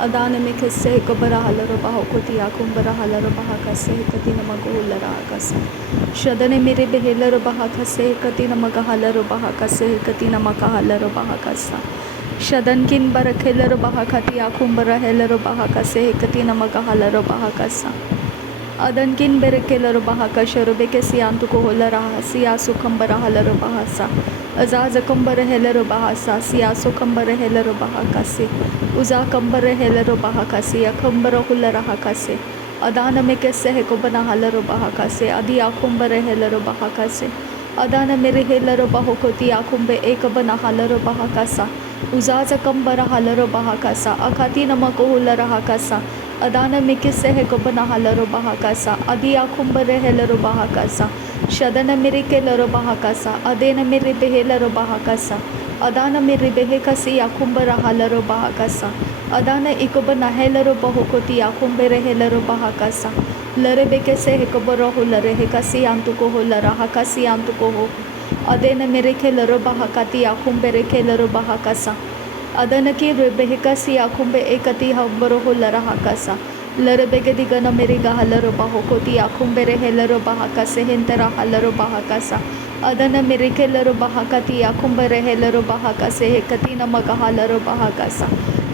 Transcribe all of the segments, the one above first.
Adana mikese kobara halaro baho koti akumbara halaro baha kase kati namago lara kasa. Shadane mere behelaro baha kase kati namaga halaro baha kase kati namaka halaro baha kasa. Shadankin barakelaro baha kati akumbara helaro baha kase kati namaga halaro baha kasa. Adankin berekelaro baha kasharo bekesi antuko holara siya sukambara halaro bahasa. Azaza kambara helaro bahasa siya sukambara helaro baha kase. Uza kambara helaro baha kase akambara hulara hakase. Adana mekese hekobana halaro baha kase adi akumbara helaro baha kase. Adana mere helaro baho koti akumbe ekabana halaro baha kasa. Uzaza kambara halaro baha kasa akati namako hulara hakasa. Adana mikise hekobana halaro baha kasa adi akumbara helaro baha kasa. Shadana mere kelaro baha kasa adena mere behelaro baha kasa. Adana mere behekasi akumbara halaro baha kasa. Adana ikobana helaro baho koti akumbere helaro baha kasa. Lare bekese hekobaro hulare hekasi antuko hulara hakasi antuko ho. Adena mere kelaro baha kati akumbere kelaro baha kasa. Adana ki behekasi akumbe ekati hambaro hulara hakasa. Lare begedi gana mere gahalaro baho koti akumbere helaro baha kase hentera halaro baha kasa. Adana mere kelaro baha kati akumbere helaro baha kase hekati namaga halaro baha kasa.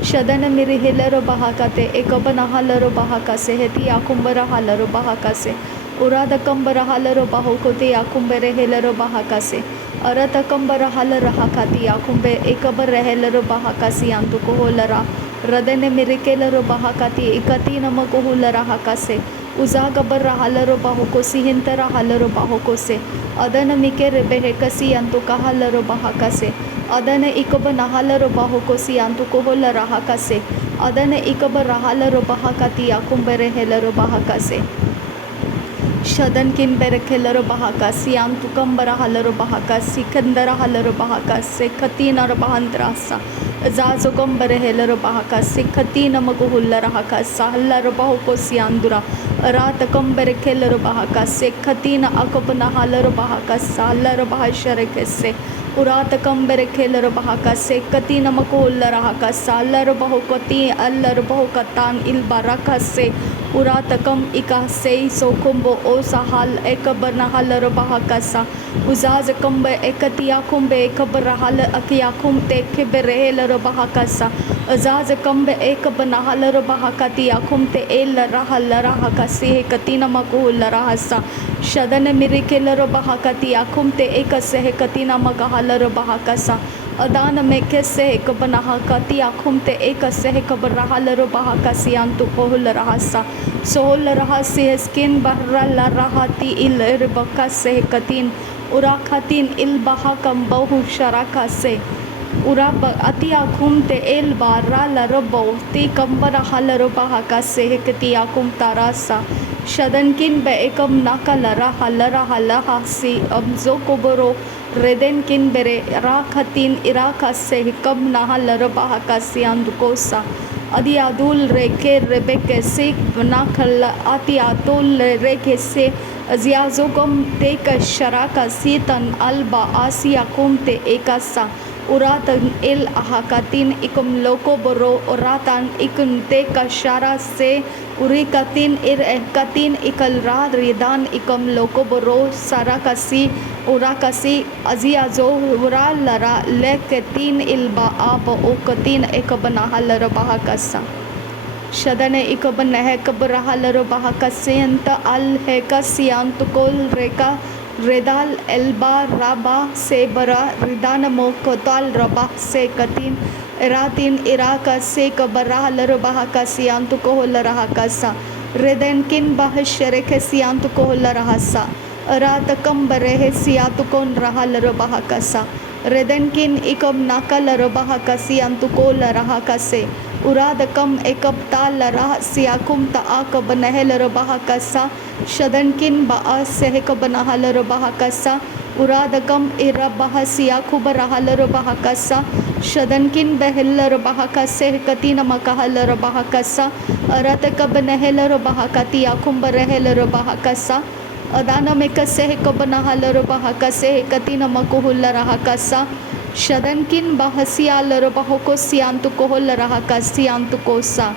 Shadana mere helaro baha kate ekabana halaro baha kase heti akumbara halaro baha kase. Urada kambara halaro baho kote akumbere helaro baha kase. Arata kambara halara hakati akumbe ekabara helaro baha kase antuko holara. Radane mere kelaro baha kati ekati namako hulara hakase. Uzagabara halaro baho kosi hintera halaro baho kose. Adana mikere behekasi antuka halaro baha kase. Adana ikabana halaro baho kosi antuko holara hakase. Adana ikabara halaro baha kati akumbere helaro baha kase. Shadan kin berekelaro bahaka siam tukambara halaro bahaka sikandara halaro bahaka sekatina bahandrasa zazo gambare helaro bahaka sekatina maguhullara haka sahalaro bahoko siandura rata kambare kelaro bahaka sekatina akopana halaro bahaka sahalaro bahashare kesse urata kambare kelaro bahaka sekatina maguhullara haka sahalaro bahokoti allaro bahokatan ilbaraka se Uratakam ikasei sokumbo o sahal ekabana halaro bahakasa uzazakumbe ekatiakumbe ekabara hal akiakumte keberehelo bahakasa uzazakumbe ekabana halaro bahakati akumte el rahalara hakasi katina makuhula rahasa shadana mirikelaro bahakati akumte ekase katina magahalaro bahakasa Adana mekese ekabana hakati akumte ekase ekabara halaro bahakasi antu pohula rahasa Sohol rahasi skin barra la rahati il irbakase katin urakhatin il bahakam bahu sharakase urab ati akumte el barra la robo ti kambara halaro bahakase hekati akum tarasa shadankin be ekam nakalara halara halahasi amzo koboro redenkin bere rakhatin irakase hekam nahalaro bahakasi andukosa Adi adul reke rebeke se nakalla ati atul reke se aziazogom teka sharaka sitan alba asia kumte ekasa uratan el ahakatin ikum loko boro uratan ikum teka shara se urikatin katin ikal ra ridan ikum loko boro sarakasi urakasi aziazo uralara leketin ilba aba okatin ekabana halara bahakasa Shadane ikabana hekabara halara bahakase anta al hekasiantukol reka redal elba raba sebara ridana mokotal raba se katin eratin iraka se kabara halara bahakasi antuko holara hakasa redenkin bahasherekesi antuko holara hasa Aratakam barehe siatukon rahalaro bahakasa. Redenkin ikam nakalaro bahakasi antukola rahakase. Uradakam ekab talara siakum taakabanahelo bahakasa. Shadankin baa sehekabanahalaro bahakasa. Uradakam irabahasiakubarahalaro bahakasa. Shadankin behellaro bahakase katina makahalaro bahakasa. Aratakabanahelaro bahakati akumbarehelo bahakasa. Adana mekase hekabana halaro bahakase katina makuhula rahakasa Shadankin bahasia larabaho siantu koho laraha kasiantu kosa.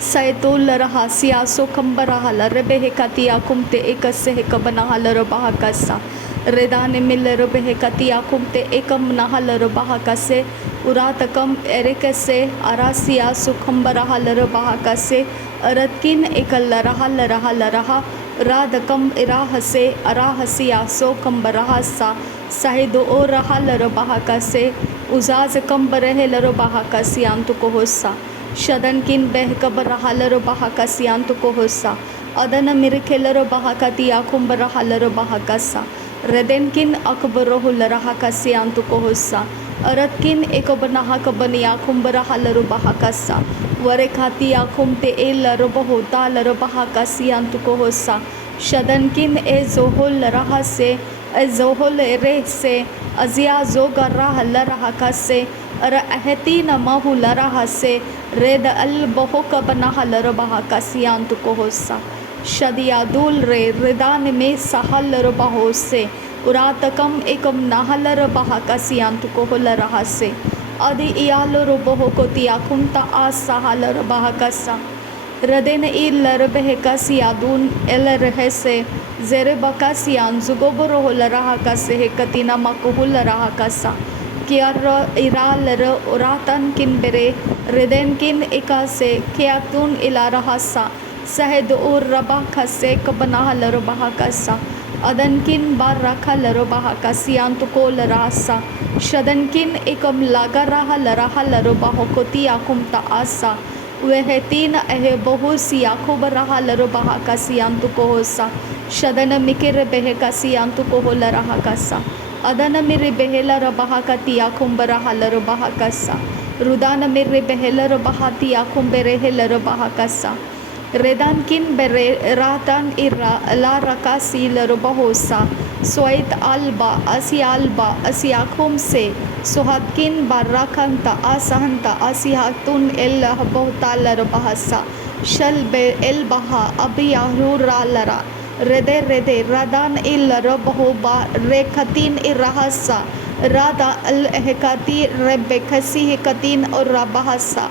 Saitul laraha siaso kambaraha larabehe katia kumte ekase hekabanaha larabaha kasa. Redane milarabehe katia kumte ekam naha larabaha kase. Uratakam erekase arasia sukhambaraha larabaha kase. Aratkin ekal laraha radakam irahase arahasiaso kambaraha sa. Sahido o raha larabaha kase. Uzaz kambarahe larabaha kasiantu kohosa. Shadankin behkabaraha larabaha kasiantu kohosa. Adana mirike larabaha katia kumbaraha larabaha kasa. Redenkin akbarohu laraha kasiantu kohosa. Aratkin ekabanaha kabaniya kumbaraha larabaha kasa. Warekati akumte e larabaho ta larabaha kasiantu kohosa. Shadankin e zohol laraha se. Zohol re se. Azia zoga raha laraha kase. Ara aheti namahu laraha se. Red al bohoka banaha larabaha kasiantu kohosa. Shadiadul re redan me sahal larabaho se. Uratakam ekam nahalar baha kasiantu kohola rahase. Adi iyaloro boho kotia kumta as sahalar baha kasa. Radene ilar behekasiadun el rehese. Zere bakasian zugoboro hola kase katina makuhula rahakasa. Kiara iralar uratan kinbere. Redenkin ikase kiatun ilarahasa. Sahed ur rabakase kabanahalar baha kasa. Adankin baraka larabaha kasiantu ko larasa. Shadankin ekam lagaraha laraha larabaho koti akumta asa. Wehetina ehe bohusi akubaraha larabaha kasiantu kohosa. Shadana mikir behe kasiantu koho laraha kasa. Adana miri behela rabaha kati akumbaraha larabaha kasa. Rudana miri behela rabaha ti akumberehe larabaha kasa. Redankin bere ratan ira la rakasi larabahosa. Soit alba asiakum se. Suhatkin barakanta asahanta asihatun el habota larabahasa. Shalbe el baha abiyahura lara. Rede radan il larabahoba rekatin irahasa. Rada al hekati rebekasi hekatin or rabahasa.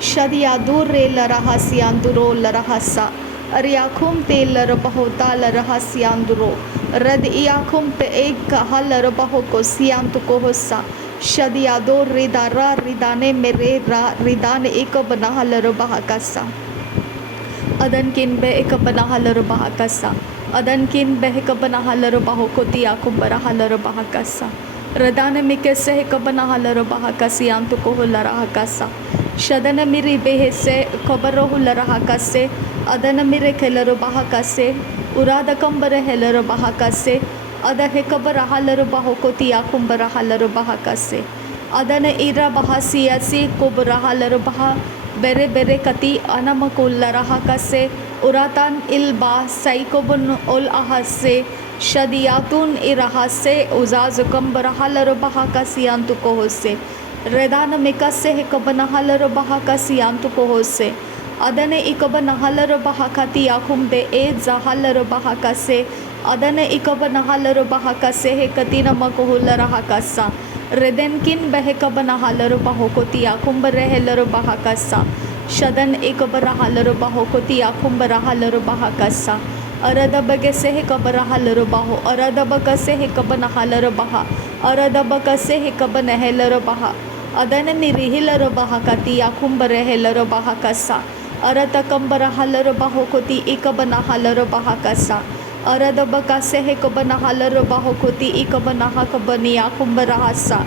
Shadiadur re larahasianduro larahasa. Ariakum te larabahota larahasianduro. Rad iakum pe ek hal larabaho ko siantu kohosa. Shadiador ridara ridane mere ra ridane ekabanaha larabahakasa. Adankin be ekabanaha larabahakasa. Adankin be ekabanaha larabaho koti akumbaraha larabahakasa. Radane mikese ekabanaha larabahakasiantu koho larahakasa. Shadana miri behese kobarohu larahakase. Adana mire kelaro bahakase. Urada kambare helaro bahakase. Ada hekabaraha larabaho koti akumbaraha larabahakase. Adana ira bahasiyasi kobaraha larabaha. Bere kati anamakul larahakase. Uratan ilba saikobun ol ahase. Shadiyatun irahase. Uzazukam baraha larabahakasiantu kohose. Redana mikase hekabanahalar bahakasiantu kohose. Adane ikabanahalar bahakati akum de e zahalar bahakase. Adane ikabanahalar bahakase hekatina makohular hakasa. Redenkin behekabanahalar bahokoti akum berehelar bahakasa. Shadan ikabarahalar bahokoti akum barahalar bahakasa. Arada bagase hekabarahalar baho. Arada bagase hekabanahalar baha. Arada bagase hekabanahalar baha. Adana nirihila rabaha kati akumbare hela rabaha kasa. Arata kambara hala rabaho koti ikabana hala rabaha kasa. Arada bakase hekabana hala rabaho koti ikabana hakabani akumbara hasa.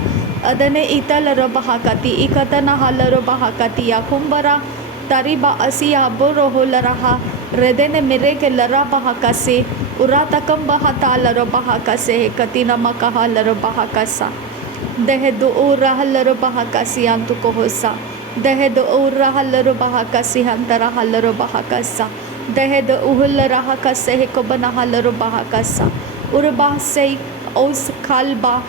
Adana itala rabaha kati ikatana hala rabaha kati akumbara. Tariba asiya boroho laraha. Redene mireke larabaha kase. Urata kambaha tala rabaha kase katina makaha larabaha kasa. Dehedo ura larabaha kasiantu kohosa. Dehedo ura larabaha kasihantara larabaha kasa. Dehedo uhularaha kase hekobanaha larabaha kasa. Urba se os kalba.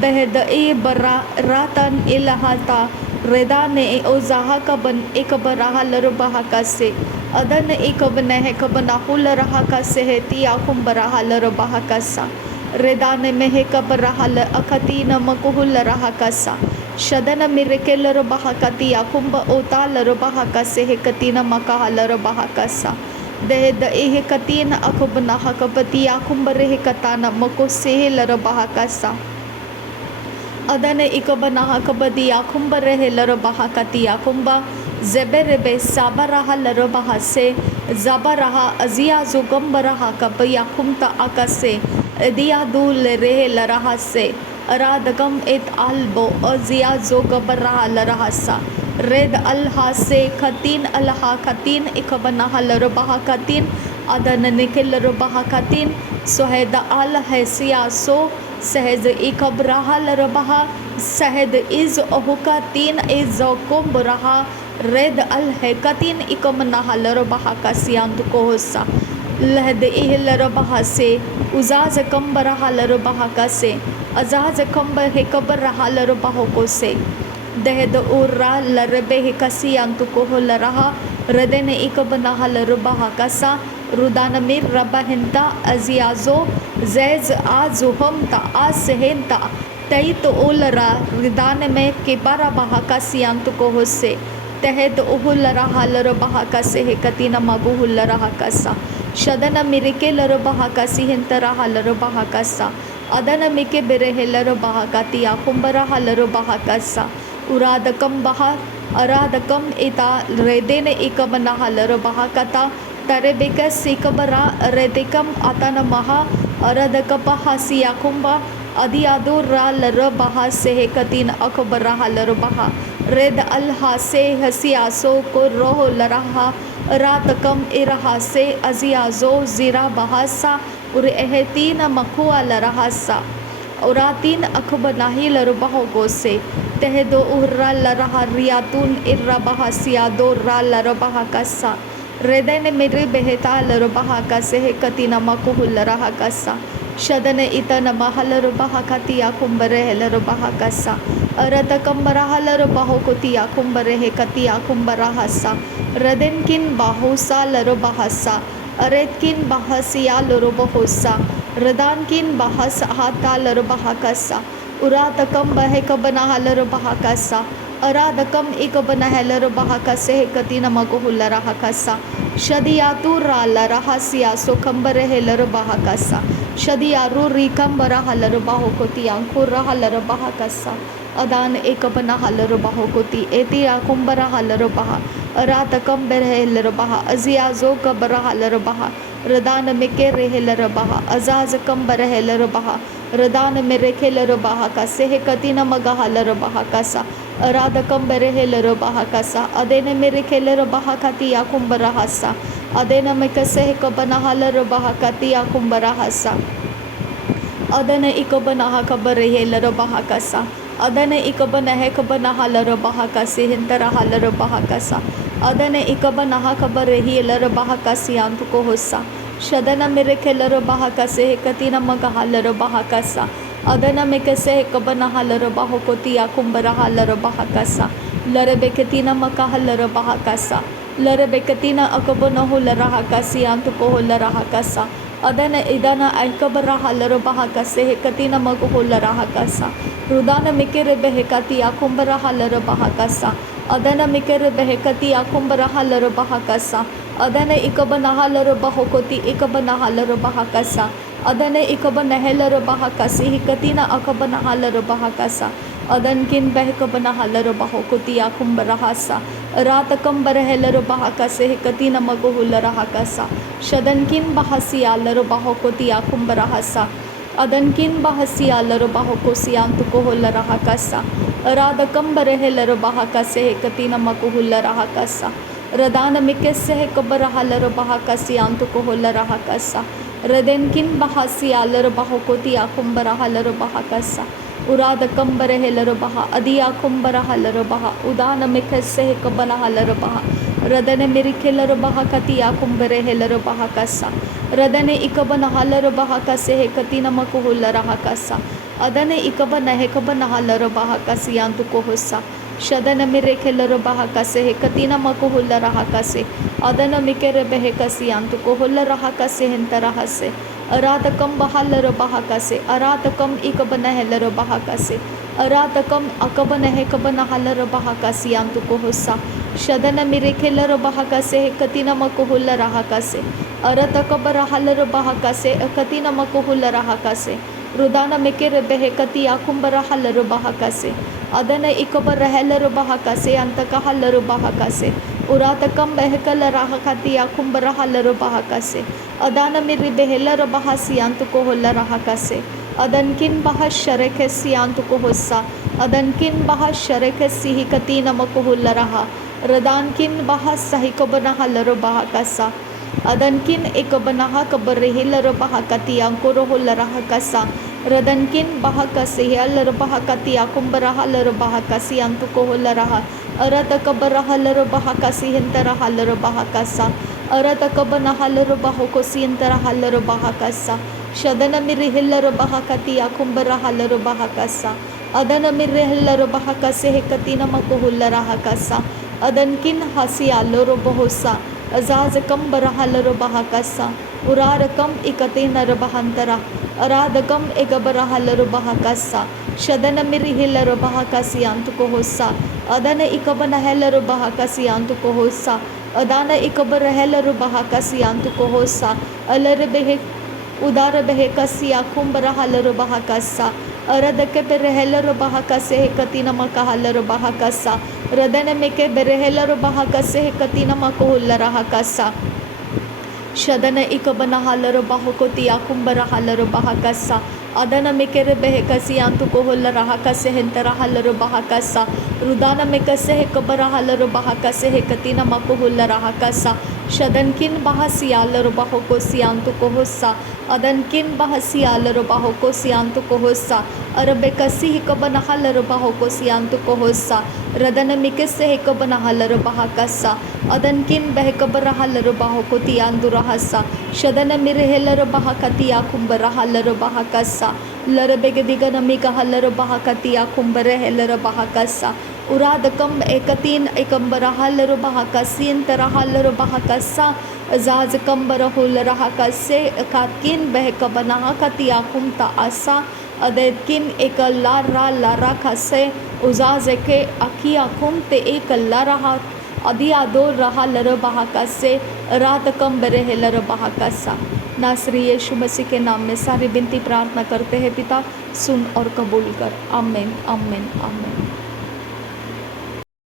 Beheda e bara ratan ilahata. Redane e ozaha kaban ekabaraha larabaha kase. Adan ekabana hekabana hularaha kase heti akumbaraha larabaha kasa. redane mehe kabarahal akatina makuhula rahakasa shadana mirekelar bahakati akumba otalar bahakase hekatina makahalar bahakasa de ehe katina akubna hakapati akumbare hekatana makosehelar bahakasa adane ikabana hakabadi akumbare helar bahakati akumba zeberebe sabaraha larabaha se zabaraha azia zugambaraha kabaya kumta akase diadu lere laraha se aradagam et albo azia zogabaraha larahasa red alhase khatin alha khatin ikabanaha larabaha khatin adana nikel larabaha khatin soheda al hesiya so सहज इकब रहा लरबहा सहद is अहुका तीन is कुंब रहा रेद अल हैकतीन इकम नहा लरबहा का सियांत को होसा लहद इह लरबहा से उजाज comb रहा लरबहा का से अजाज कम्ब हैकब रहा लरबहा को से दहद उर्रा लरबे हैकसियांत को हो लरहा रदन इकब नहा लरबहा का सा रुदान मिर रबहिंता अजियाजो जैज आजुहमता आसहेंता तई तो ओलरा रिदान में केबारा बहाका सियांत को होसे तहद उहुलरा हालर बहाका से हेकती न मगुहुलरा हाकसा शदन मिरिके लर बहाका सिहंतरा हालर बहाका सा अदन मिके बेरेहेलर बहाका तिया कुंबरा हालर बहाका सा उरादकम बहा अरादकम इता रेदेन एकबना हालर बहाकता तरेबिका सिकबरा रेदिकम अतन महा अरदकपहा सियाकुंबा अदियादुर रा लर बहा से कतीन अकबरा लर बहा रेद अल्हा से हसियासो को रोह लरहा रातकम इरहा से अजियाजो ज़ीरा बहासा उर एहतीन मखुआ लरहासा औरातीन अखबनाही लरबहो गो से तहदो उर्रा लरहा रियातून इर्रा बहा सियादो रा लरबहा कसा रेदन मेरे बेहता लरबहा का से कतीना मकुहुल रहा कसा शदन इतन महल रबहा कतिया कुंबरे लरबहा कसा अरत कंबरा लरबहो कुतिया कुंबरे कतिया कुंबरा हसा रदन किन बाहुसा लरबहसा अरेत किन बहसिया लरबहोसा रदान किन बहस हाता लरबहा कसा उरात कम बह कबना लरबहा कसा अरादकम एक बनहलर बहाका से कती नमगुल रहा शदियातु राल रहसिया सुखंबर हेलर बहाकसा शदियारु रिकंबर हलर बाहोकोती अंकुर हलर बहाकसा अदान एक बना हलर बाहोकोती एति आकुंबर हलर बहा अरातकम बेरहलर बहा अजियाजो कबर हलर बहा रदान मिके रेहलर बहा अजाज कम बरहलर बहा रदान मेरे खेलर बहा का से कती नमगा हलर बहाकसा अरादकम बेरेहेलर बहाकसा अदेन मेरे खेलर बहाकतिया कुंबरहसा अदेन मिकसे कबनहलर बहाकतिया कुंबरहसा अदन इकबनह कबरेहेलर बहाकसा अदन इकबनह कबनहलर बहाकसे हिंतरहलर बहाकसा अदन इकबनह कबरेहेलर बहाकसियांत को होसा शदन मेरे खेलर बहाकसे कती नमगहलर बहाकसा अदन में कैसे कबन हलर बाहोकोतिया कुंबरा हलर बहाकसा लर बेकतीना मका हलर बहाकसा लर बेकतीना अकबन हो लरहा कसियांत को हो लरहा कसा अदन इदन अकबरा हलर बहाकसे कतीना मग हो लरहा कसा रुदान मिकेर बेहकतिया कुंबरा हलर बहाकसा अदन मिकेर बेहकतिया कुंबरा हलर बहाकसा अदन इकबन हलर बाहोकोती इकबन हलर बहाकसा अदन इकबन हेलर बहाकसी कतीना अकबन हलर बहाकसा अदन किन बहकबन हलर बाहोकोतिया कुंबरहसा रात कंबर हेलर बहाकसे कतीना मगहुल रहकसा शदन किन बहसिया लर बाहोकोतिया कुंबरहसा अदन किन बहसिया लर बाहोकोसियांत को होल रहकसा रात कंबर हेलर बहाकसे कतीना मगहुल रहकसा रदान मिकसे कबर हलर बहाकसियांत को होल रहकसा रदन किन बहासिया लर बाहोकोतिया कुंबरा हलर बहाकसा उराद कंबर हेलर बहा अदिया कुंबरा हलर बहा उदान मिकसे कबना हलर बहा रदन मिरिखेलर बहाकतिया कुंबरे हेलर बहाकसा रदन इकबन हलर बहाकसे कती नमक हुल रहकसा अदन इकबन हेकबन हलर बहाकसियांत को होसा शदन मिरेखेलर बहाकसे कती नमक हुल रहकसे अदन मिकेर बेहकसियांत को हुल रहकसे हिंतरहसे अरातकम बहालर बहाकसे अरातकम इकबनहलर बहाकसे अरातकम अकबनह कबनहलर बहाकसियांतु को होसा शदन मिरेखेलर बहाकसे कतिन मकोहुल राहकसे अरतकबरहलर बहाकसे कतिन मकोहुल राहकसे रुदान मेकेर बेहे कति आकुंबरहलर बहाकसे अदन इकबरहलर बहाकसे अंतकहलर बहाकसे उरातकम बहकल राहकति आकुंबरहलर बहाकसे अदान मिरि बेहलर बहासियांतु को होल राहकसे अदनकिन बहा शरखे सियांतु को होसा अदनकिन बहा शरखे सिहि कति नमको होल रहा रदानकिन बहा सही कबनहलर बहाकसा अदनकिन एक बनहा कबरहिलर बहाकति अंकुर होल राहकसा रदनकिन बहाकसिहलर बहाकति आकुंबरहलर बहाकसी अंतु को होल रहा अरत कबरहलर बहाकसिहंतरहलर बहाकसा अरत कबनहलर बहाकोसियंतरहलर बहाकसा शदन मिरिहिलर बहाकति आकुंबरहलर बहाकसा अदन मिरिहिलर बहाकसे कति नमको होल राहकसा अदनकिन हसियालर बहोसा अजाज कम बरहलर बहाकसा उरार कम इकते नर बहंतरा अराद कम एक बरहलर बहाकसा शदन मिरिहिलर बहाकसियांतु को होसा अदन इकबनहलर बहाकसियांतु को होसा अदान इकबरहलर बहाकसियांतु को होसा अलर बेहे उदार बेहे कसिया कुंबरहलर बहाकसा अरद के बेरहलर बहाकसे कति नमकहलर बहाकसा रदन में के बेरहलर बहाकसे कति नमकोहुल राहकसा शदन इकबनहलर बहाकोति आकुंबरहलर बहाकसा अदन मेकेर बेहकसियांतु को होल राहकसे हेंतरहलर बहाकसा रुदान में कसे कबरहलर बहाकसे कति नमकोहुल राहकसा शदनकिन बहासियालर बहाकोसियांतु को होसा अदनकिन बहासियालर बहाकोसियांतु को होसा अरबे कसी कबनहलर बहाकोसियांतु को होसा रदन मिकसे कबनहलर बहाकसा अदनकिन बहकबरहलर बहाकोतियांतु रहसा शदन मिरहेलर बहाकति आकुंबरहलर बहाकसा लरबेग दिगन मिकहलर बहाकति आकुंबरहेलर बहाकसा उरादकम एकतीन एकम्बरहलर बहाकसियंतरहलर बहाकसा जाज कम्बरहुल राहकसे काकिन बहकबनहा कति आकुमता आसा अदेकिन एक लारा लारा खसे उजाज के अकी आकुम ते एक लारा अधिया दो रहा लर बहाकसे रात कम बरहेलर बहाकसा। नासरी यीशु मसीह के नाम में सारी विनती प्रार्थना करते हैं पिता, सुन और कबूल कर। आमीन आमीन आमीन।